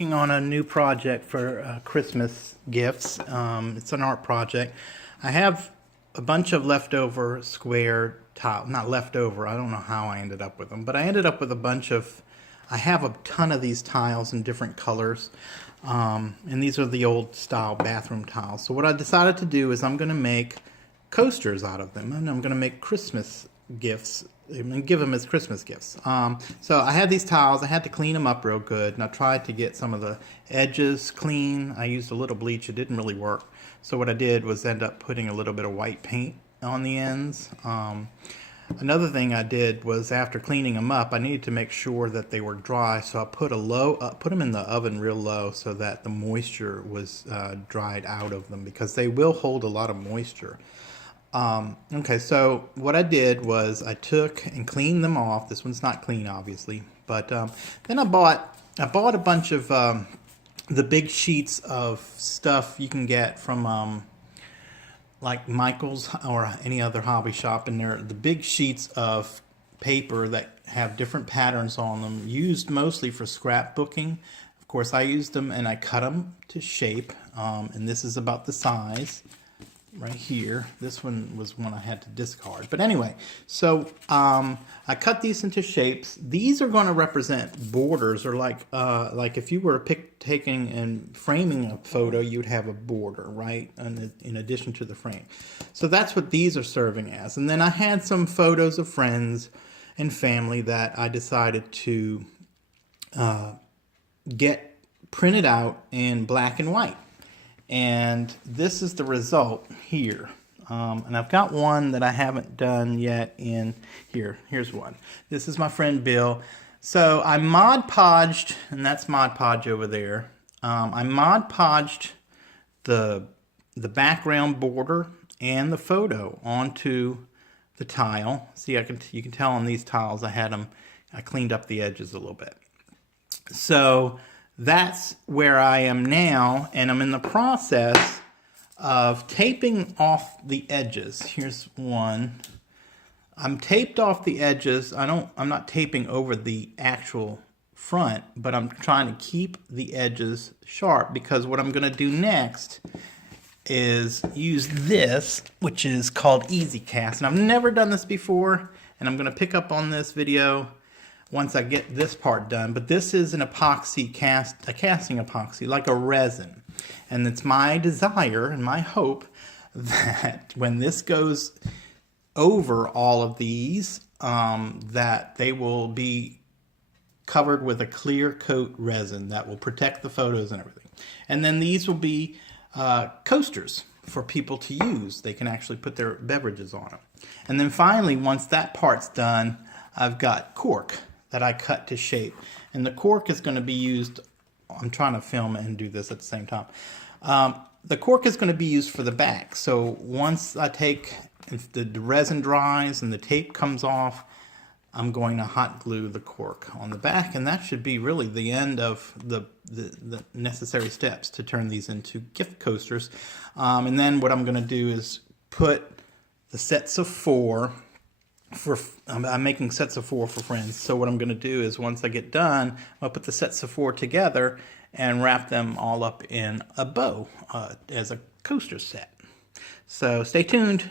working on a new project for Christmas gifts. It's an art project. I have a bunch of leftover square tile, not leftover, I don't know how I ended up with them, but I ended up with a bunch of, I have a ton of these tiles in different colors. And these are the old style bathroom tiles. So what I decided to do is I'm going to make coasters out of them, and I'm going to make Christmas gifts and give them as Christmas gifts. So I had these tiles, I had to clean them up real good, and I tried to get some of the edges clean. I used a little bleach, it didn't really work. So what I did was end up putting a little bit of white paint on the ends. Another thing I did was after cleaning them up, I needed to make sure that they were dry, so I put put them in the oven real low so that the moisture was dried out of them, because they will hold a lot of moisture. Okay, so what I did was I took and cleaned them off. This one's not clean, obviously, but then I bought a bunch of the big sheets of stuff you can get from like Michael's or any other hobby shop, and they're the big sheets of paper that have different patterns on them, used mostly for scrapbooking. Of course, I used them and I cut them to shape, and this is about the size right here. This one was one I had to discard, but anyway, so I cut these into shapes. These are going to represent borders, or like if you were taking and framing a photo, you'd have a border, right, in addition to the frame. So that's what these are serving as. And then I had some photos of friends and family that I decided to get printed out in black and white. And this is the result here. And I've got one that I haven't done yet in here. Here's one. This is my friend Bill. So I Mod Podged, and that's Mod Podge over there. I Mod Podged the background border and the photo onto the tile. See, you can tell on these tiles I cleaned up the edges a little bit. So that's where I am now, and I'm in the process of taping off the edges. Here's one. I'm taped off the edges. I'm not taping over the actual front, but I'm trying to keep the edges sharp, because what I'm going to do next is use this, which is called Easy Cast. And I've never done this before, and I'm going to pick up on this video once I get this part done. But this is an epoxy a casting epoxy, like a resin. And it's my desire and my hope that when this goes over all of these, that they will be covered with a clear coat resin that will protect the photos and everything. And then these will be coasters for people to use. They can actually put their beverages on them. And then finally, once that part's done, I've got cork that I cut to shape. And the cork is going to be used, I'm trying to film and do this at the same time. The cork is going to be used for the back. So once if the resin dries and the tape comes off, I'm going to hot glue the cork on the back, and that should be really the end of the necessary steps to turn these into gift coasters. And then what I'm going to do is put the sets of four. I'm making sets of 4 for friends. So what I'm going to do is, once I get done, I'll put the sets of 4 together and wrap them all up in a bow as a coaster set. So stay tuned.